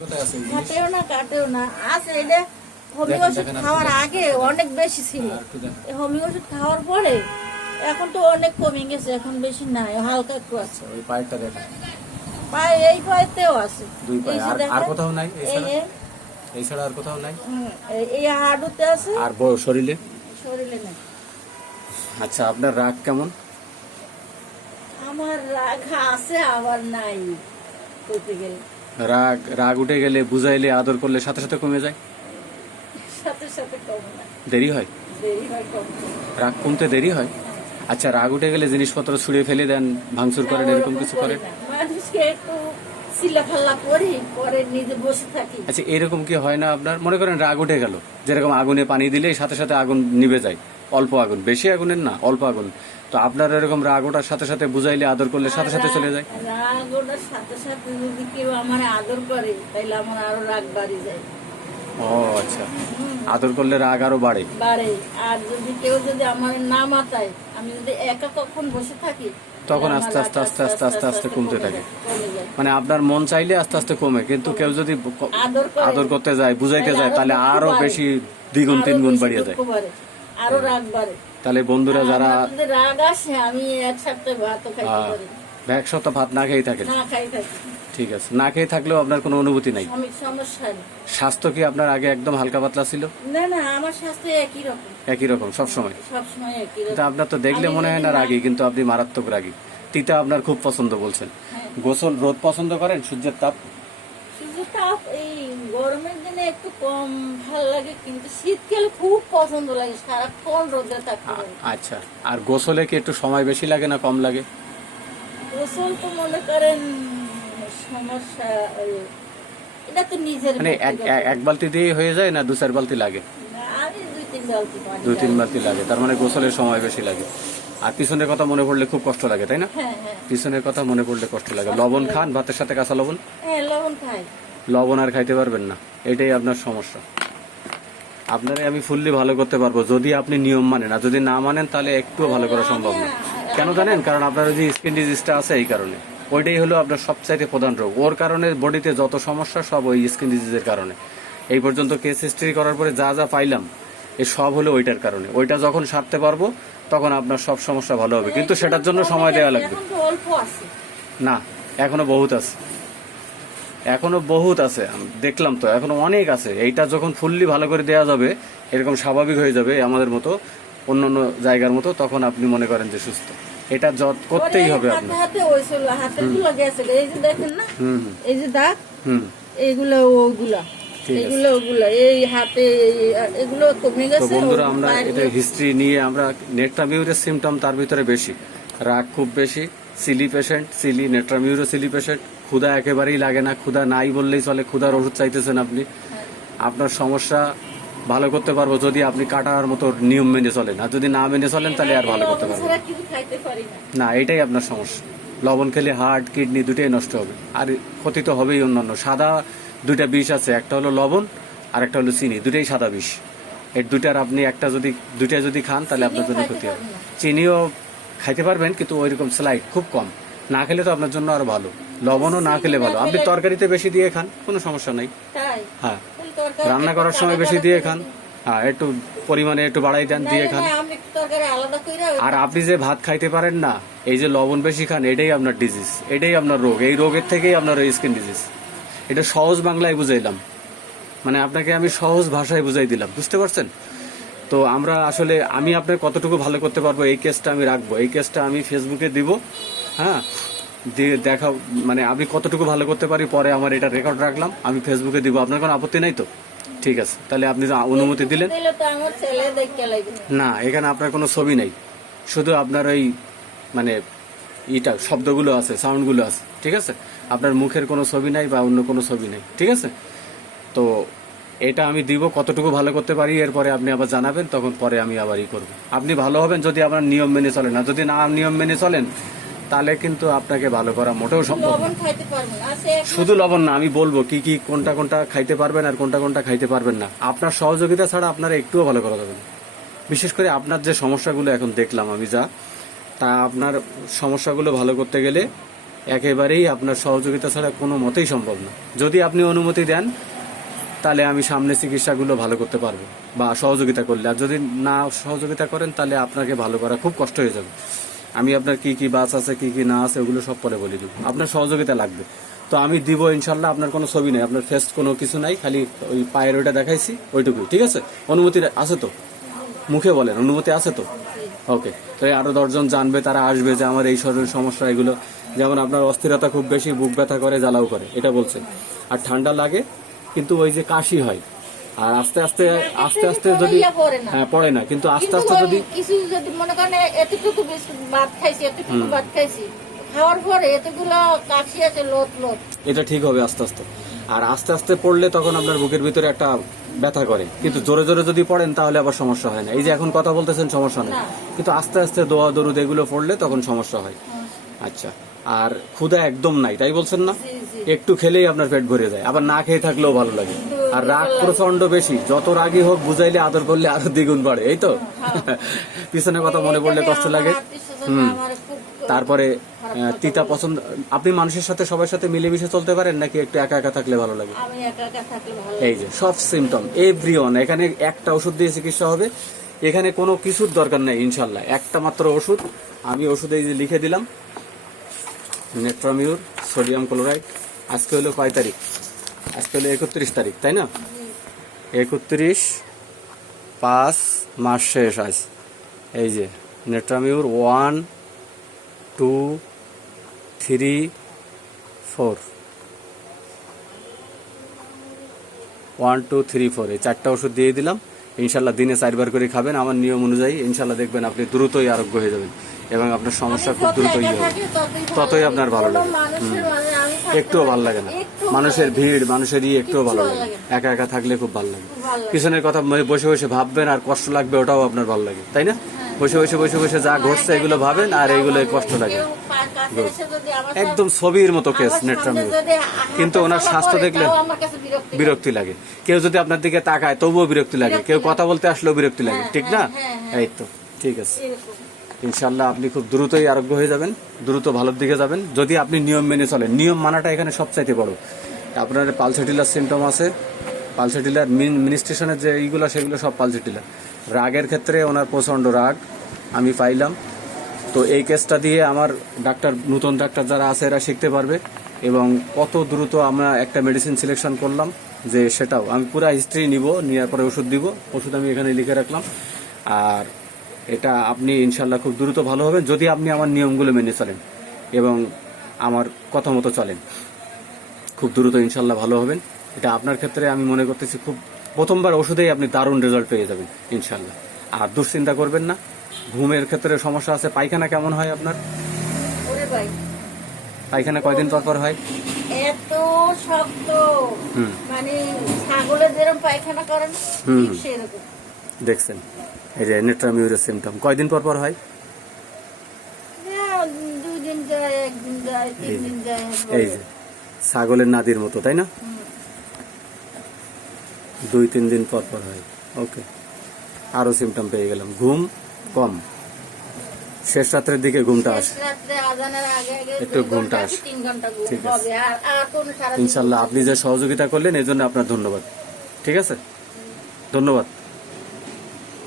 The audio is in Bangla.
কাটেও না কাটেও না আছে এটা। হোমিও ওষুধ খাওয়ার আগে অনেক বেশি ছিল, হোমিও ওষুধ খাওয়ার পরে এখন তো অনেক কমে গেছে, এখন বেশি নাই, হালকা একটু আছে। ওই পায়েরটা দেখেন, পায়ে এই পায়েতেও আছে, দুই পায়ে। আর কোথাও নাই এই ছাড়া আর কোথাও নাই? এই হাড়ুতে আছে, আর বড় শরীরে শরীরে নাই। আচ্ছা, আপনার রাগ কেমন? আমার রাগ আছে আবার নাই, করতে গেলে রাগ উঠে গেলে, বুঝাইলে, আদর করলে সাথে সাথে কমে যায়? সাথে সাথে কমে না, দেরি হয়? দেরি হয়, কমে। রাগ কমতে দেরি হয়? আচ্ছা, রাগ উঠে গেলে জিনিসপত্র ছুঁড়ে ফেলে দেন, ভাঙচুর করেন, এরকম কিছু করেন? মানুষকে একটু সিলাফাল্লা করি, পরে নিজে বসে থাকি। আচ্ছা, এরকম কি হয় না আপনার? মনে করেন রাগ উঠে গেল, যেরকম আগুনে পানি দিলে সাথে সাথে আগুন নিভে যায়, অল্প আগুন, বেশি আগুনের না, অল্প আগুন। তো আপনার এরকম রাগ ওঠার সাথে সাথে বুঝাইলে, আদর করলে সাথে সাথে চলে যায়? রাগ ওঠার সাথে সাথে যদি কেউ আমার আদর করে তাহলে আমার আরো রাগ বাড়ি যায়। ও আচ্ছা, আদর করলে রাগ আরো বাড়ে? বাড়ে। আর যদি কেউ যদি আমার না মাতায়, আমি যদি একা কখন বসে থাকি, তখন আস্তে আস্তে আস্তে আস্তে আস্তে আস্তে কমতে থাকে। মানে আপনার মন চাইলে আস্তে আস্তে কমে, কিন্তু কেউ যদি আদর করতে যায়, বুঝাইতে যায়, তাহলে আরো বেশি দ্বিগুণ তিনগুণ বাড়িয়ে যায়, আরো রাগ বাড়ে। তাহলে বন্ধুরা যারা রাগ আসে, আমি এক সপ্তাহ ভাত খাইতে পারি, এক সপ্তাহ ভাত না খেয়ে থাকেন? না খাই থাকি। ঠিক আছে, না খেয়ে থাকলেও আপনার কোনো অনুভূতি নাই? সমস্যা নেই। স্বাস্থ্য কি আপনার আগে একদম হালকা পাতলা ছিল? না না, আমার স্বাস্থ্য একই রকম। একই রকম সবসময়? সবসময় একই রকম। কিন্তু আপনার তো দেখলে মনে হয় না রাগী, কিন্তু আপনি মারাত্মক রাগী। তিতা আপনার খুব পছন্দ বলছেন। গোসল, রোদ পছন্দ করেন? সূর্যের তাপ? সূর্যের তাপ এই গরমের দিনে একটু কম ভালো লাগে, কিন্তু শীতকালে খুব পছন্দ লাগে, সারাক্ষণ রোদে থাকতে হয়। আচ্ছা, আর গোসলে কি একটু সময় বেশি লাগে না কম লাগে? গোসল তো মনে করেন সমস্যা, এটা তো নিজের মানে এক বালতি দিয়ে হয়ে যায় না 2-4 বালতি লাগে? আমি 2-3 বালতি পানি, 2-3 বালতি লাগে, তার মানে গোসলের সময় বেশি লাগে। আর পিছনের কথা মনে পড়লে খুব কষ্ট লাগে, তাই না? পিছনের কথা মনে পড়লে কষ্ট লাগে। লবণ খান ভাতের সাথে, কাঁচা লবণ? হ্যাঁ, লবণ খাই। লবণ আর খাইতে পারবেন না, এটাই আপনার সমস্যা। আপনারে আমি ফুললি ভালো করতে পারবো যদি আপনি নিয়ম মানেন, আর যদি না মানেন তাহলে একটুও ভালো করা সম্ভব না। কেন জানেন? কারণ আপনার ওই যে স্কিন ডিজিজটা আছে, এই কারণে। ওইটাই হলো আপনার সবচাইতে প্রধান রোগ। ওর কারণে বডিতে যত সমস্যা সব ওই স্কিন ডিজিজের কারণে। এই পর্যন্ত কেস হিস্ট্রি করার পরে যা যা পাইলাম, এই সব হলো ওইটার কারণে। ওইটা যখন সারতে পারবো তখন আপনার সব সমস্যা ভালো হবে, কিন্তু সেটার জন্য সময় দেওয়া লাগবে। না, এখনো বহুত আছে, এখনো বহুত আছে, দেখলাম তো, এখনো অনেক আছে। এইটা যখন ফুললি ভালো করে দেওয়া যাবে, এরকম স্বাভাবিক হয়ে যাবে আমাদের মতো, অন্যান্য জায়গার মতো, তখন আপনি মনে করেন যে সুস্থ। এটা করতেই হবে আপনার। এই যে দাগ, এইগুলো ওগুলা, এগুলো ওগুলা, এই হাতে এগুলো কমে গেছে। বন্ধুরা, আমরা এটা হিস্ট্রি নিয়ে, আমরা নেট্রামিউরের সিমটম তার ভিতরে বেশি, রাগ খুব বেশি, chilly patient, chilly natrum mur chilly patient, ক্ষুধা একেবারেই লাগে না, ক্ষুধা নাই বললেই চলে, ক্ষুধার ওষুধ চাইতেছেন আপনি। আপনার সমস্যা ভালো করতে পারবো যদি আপনি কাটার মতো নিয়ম মেনে চলেন, আর যদি না মেনে চলেন তাহলে আর ভালো করতে পারবেন না। এটাই আপনার সমস্যা। লবণ খেলে হার্ট, কিডনি দুটোই নষ্ট হবে, আর ক্ষতি তো হবেই। অন্যান্য সাদা দুইটা বিষ আছে, একটা হলো লবণ আর একটা হলো চিনি, দুটাই সাদা বিষ। এর দুটার আপনি দুইটা যদি খান তাহলে আপনার জন্য ক্ষতি হবে। চিনিও খাইতে পারবেন, কিন্তু ওইরকম স্লাইড, খুব কম। না খেলে তো আপনার জন্য আরো ভালো। লবণও না খেলে ভালো। আপনি তরকারিতে বেশি দিয়ে খান, কোনো সমস্যা নাই। হ্যাঁ, রান্না করার সময় বেশি দিয়ে খান, হ্যাঁ, একটু পরিমাণে একটু বাড়াই দেন, দিয়ে খান। আর আপনি যে ভাত খাইতে পারেন না, এই যে লবণ বেশি খান, এটাই আপনার ডিজিজ, এটাই আপনার রোগ। এই রোগের থেকেই আপনার স্কিন ডিজিজ। এটা সহজ বাংলায় বুঝাইলাম, মানে আপনাকে আমি সহজ ভাষায় বুঝাই দিলাম, বুঝতে পারছেন তো? আমরা আসলে, আমি আপনার কতটুকু ভালো করতে পারবো এই কেসটা আমি রাখবো, এই কেসটা আমি ফেসবুকে দিব, হ্যাঁ, দিয়ে দেখা, মানে আমি কতটুকু ভালো করতে পারি পরে আমার এটা রেকর্ড রাখলাম, আমি ফেসবুকে দিব। আপনার কোনো আপত্তি নাই তো? ঠিক আছে, তাহলে আপনি অনুমতি দিলেন না? এখানে আপনার কোনো ছবি নাই, শুধু আপনার ওই মানে শব্দগুলো আছে, সাউন্ডগুলো আছে, ঠিক আছে? আপনার মুখের কোনো ছবি নাই বা অন্য কোনো ছবি নাই, ঠিক আছে? তো এটা আমি দিব, কতটুকু ভালো করতে পারি এরপরে আপনি আবার জানাবেন, তখন পরে আমি আবার করবো। আপনি ভালো হবেন যদি আপনার নিয়ম মেনে চলেন, না যদি না নিয়ম মেনে চলেন তাহলে কিন্তু আপনাকে ভালো করা মোটেও সম্ভব না। শুধু লবণ না, আমি বলবো কি কি কোনটা কোনটা খাইতে পারবেন আর কোনটা কোনটা খাইতে পারবেন না। আপনার সহযোগিতা ছাড়া আপনারা একটুও ভালো করা যাবে না। বিশেষ করে আপনার যে সমস্যাগুলো এখন দেখলাম আমি, তা আপনার সমস্যাগুলো ভালো করতে গেলে একেবারেই আপনার সহযোগিতা ছাড়া কোনো মতেই সম্ভব না। যদি আপনি অনুমতি দেন তাহলে আমি সামনে চিকিৎসাগুলো ভালো করতে পারবো বা সহযোগিতা করলে, আর যদি না সহযোগিতা করেন তাহলে আপনাকে ভালো করা খুব কষ্ট হয়ে যাবে। আমি আপনার কি কি বাস আছে কি কি না আছে ওগুলো সব পরে বলে দেবো, আপনার সহযোগিতা লাগবে তো আমি দিব ইনশাল্লাহ। আপনার কোনো ছবি নেই, আপনার ফেস কোনো কিছু নাই, খালি ওই পায়ের ওইটা দেখাইছি ওইটুকুই, ঠিক আছে? অনুমতি আছে তো? মুখে বলেন অনুমতি আছে তো? ওকে, তো আরো 10 জন জানবে, তারা আসবে যে আমার এই শরীরের সমস্যা এগুলো, যেমন আপনার অস্থিরতা খুব বেশি, বুক ব্যথা করে, জ্বালাও করে, এটা বলছে, আর ঠান্ডা লাগে, কিন্তু ওই যে কাশি হয়, আর আস্তে আস্তে আস্তে আস্তে যদি হ্যাঁ পড়ে না, কিন্তু আস্তে আস্তে যদি কিছু যদি মনে করেন এতটুকু ভাত খাইছি, এতটুকু ভাত খাইছি, খাওয়ার পরে এতগুলো কাশি আছে লোট লোট, এটা ঠিক হবে আস্তে আস্তে। আর আস্তে আস্তে পড়লে তখন আপনার বুকের ভিতরে একটা ব্যথা করে, কিন্তু জোরে জোরে যদি পড়েন তাহলে আবার সমস্যা হয় না। এই যে এখন কথা বলতেছেন সমস্যা নেই, কিন্তু আস্তে আস্তে দোয়া দরুদ এগুলো পড়লে তখন সমস্যা হয়। আচ্ছা, আর ক্ষুধা একদম নাই তাই বলছেন না? একটু খেলেই আপনার পেট ভরে যায়, আবার না খেয়ে থাকলেও ভালো লাগে। আর রাগ প্রচন্ড বেশি, যত রাগই হোক বুঝাইলে আদর করলে আরো দ্বিগুণ বাড়ে, এই তো? পিছনের কথা মনে পড়লে কষ্ট লাগে। তারপরে তিতা পছন্দ, আপনি মানুষের সাথে সবার সাথে মিলেমিশে চলতে পারেন নাকি একটু একা একা থাকলে ভালো লাগে? আমি একা একা থাকলে ভালো। এই যে সব সিমটম এভরিওয়ান, এখানে একটা ওষুধ দিয়ে চিকিৎসা হবে, এখানে কোনো কিছুর দরকার নেই ইনশাল্লাহ, একটা মাত্র ওষুধ। আমি ওষুধ এই যে লিখে দিলাম, নেট্রামিউর সোডিয়াম ক্লোরাইড। আজকে হলো কয় তারিখ? আজকে হলো 31 তারিখ, তাই না? 31/5 মাস শেষ আজ। এই যে নেট্রামিউর 1 2 3 4 1 2 3 4 এই 4টা ওষুধ দিয়ে দিলাম। ইনশাল্লাহ দিনে 4 বার করে খাবেন আমার নিয়ম অনুযায়ী, ইনশাল্লাহ দেখবেন আপনি দ্রুতই আরোগ্য হয়ে যাবেন এবং আপনার সমস্যা খুব দ্রুতই হবে, ততই আপনার ভালো লাগে। একটুও ভালো লাগে না, মানুষের ভিড়, মানুষের একটুও ভালো লাগে, একা একা থাকলে খুব ভালো লাগে। পিছনের কথা বসে বসে ভাববেন আর কষ্ট লাগবে, ওটাও আপনার ভালো লাগে, তাই না? বসে বসে বসে বসে যা ঘটছে এগুলো ভাবেন আর এইগুলো কষ্ট লাগে। একদম ছবির মতো কেস নেট্রামিউর, কিন্তু ওনার স্বাস্থ্য দেখলে বিরক্তি লাগে। কেউ যদি আপনার দিকে তাকায় তবুও বিরক্তি লাগে, কেউ কথা বলতে আসলেও বিরক্তি লাগে, ঠিক না? এই তো ঠিক আছে, ইনশাল্লাহ আপনি খুব দ্রুতই আরোগ্য হয়ে যাবেন, দ্রুত ভালোর দিকে যাবেন যদি আপনি নিয়ম মেনে চলেন। নিয়ম মানাটা এখানে সবচাইতে বড়। আপনার পালসেটিলার সিমটম আছে, পালসেটিলার মিনিস্ট্রেশনের যে এইগুলো সেগুলো সব পালসেটিলার। রাগের ক্ষেত্রে ওনার প্রচণ্ড রাগ আমি পাইলাম, তো এই কেসটা দিয়ে আমার ডাক্তার, নতুন ডাক্তার যারা আছে এরা শিখতে পারবে এবং কত দ্রুত আমরা একটা মেডিসিন সিলেকশন করলাম, যে সেটাও আমি পুরো হিস্ট্রি নিব, নেওয়ার পরে ওষুধ দিব। ওষুধ আমি এখানে লিখে রাখলাম, আর এটা আপনি ইনশাল্লাহ খুব দ্রুত ভালো হবেন যদি আপনি আমার নিয়মগুলো মেনে চলেন এবং আমার কথা মতো চলেন। খুব দ্রুত ইনশাল্লাহ ভালো হবেন। এটা আপনার ক্ষেত্রে আমি মনে করতেছি খুব প্রথমবার ওষুধেই আপনি দারুণ রেজাল্ট পেয়ে যাবেন ইনশাল্লাহ। আর দুশ্চিন্তা করবেন না। ঘুমের ক্ষেত্রে সমস্যা আছে, পায়খানা কেমন হয় আপনার? পায়খানা কয়দিন পর পর হয়? এত শক্ত, মানে ছাগলের যেরকম পায়খানা করেন সেরকম। দেখছেন এই যে নেট্রামিউরের সিমটম কয়দিন পর পর হয়? 2 দিন যায়, 1 দিন যায়, 3 দিন যায়। এই যে ছাগলের নাদির মতো, তাই না? 2-3 দিন পর পর হয়। ওকে, আরো সিমটম পেয়ে গেলাম। ঘুম কম, শেষ রাত্রের দিকে ঘুমটা আসে, একটু ঘুমটা আসে। ঠিক আছে, ইনশাল্লাহ আপনি যে সহযোগিতা করলেন এই জন্য আপনার ধন্যবাদ। ঠিক আছে, ধন্যবাদ।